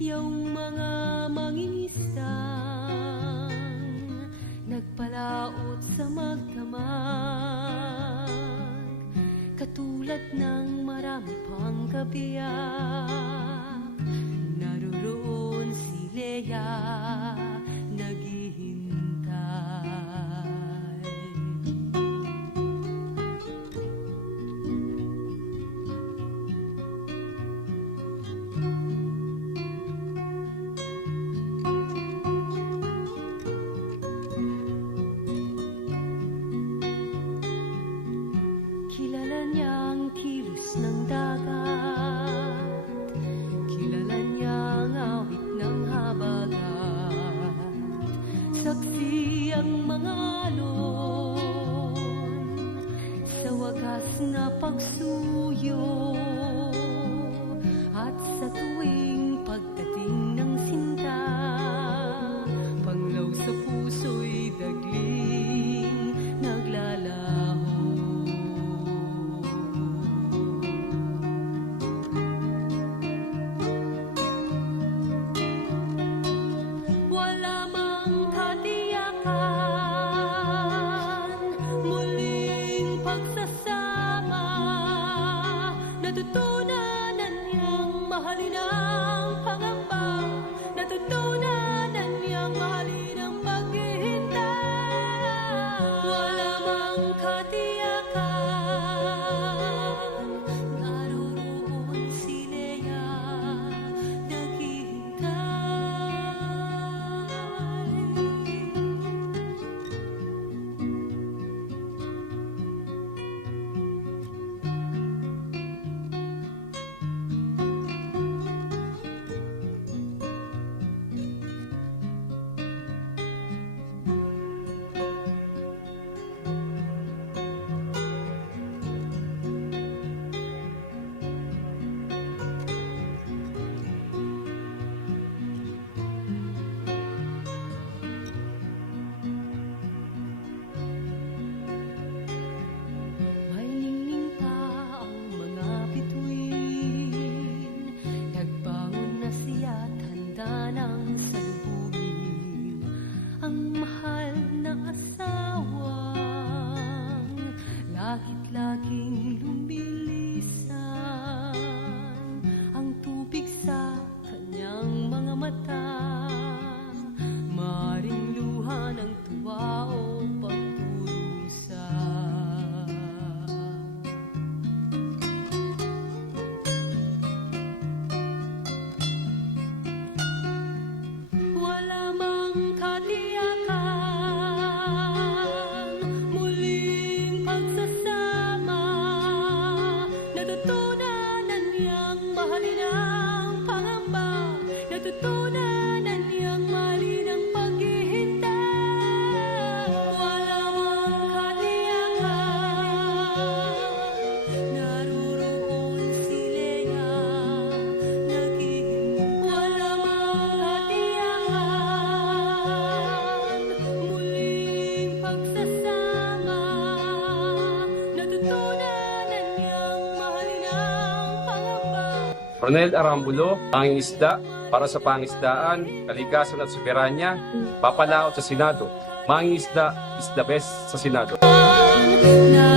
Yung mga mangingisdang Nagpalaot sa magdamag. Katulad ng marami pang kabiyak Naroon si Leia Wagas na pagsuyo At sa tuwing pagdating ng sinta Panglaw sa puso'y dagling naglalaho Wala mang katiyakan Muling pagsasama Natutunanan niyang mahalin ang pangamba Ronel Arambulo, pangingisda para sa pangisdaan, kalikasan at soberanya, papalaot sa Senado. Mangingisda is the best sa Senado. na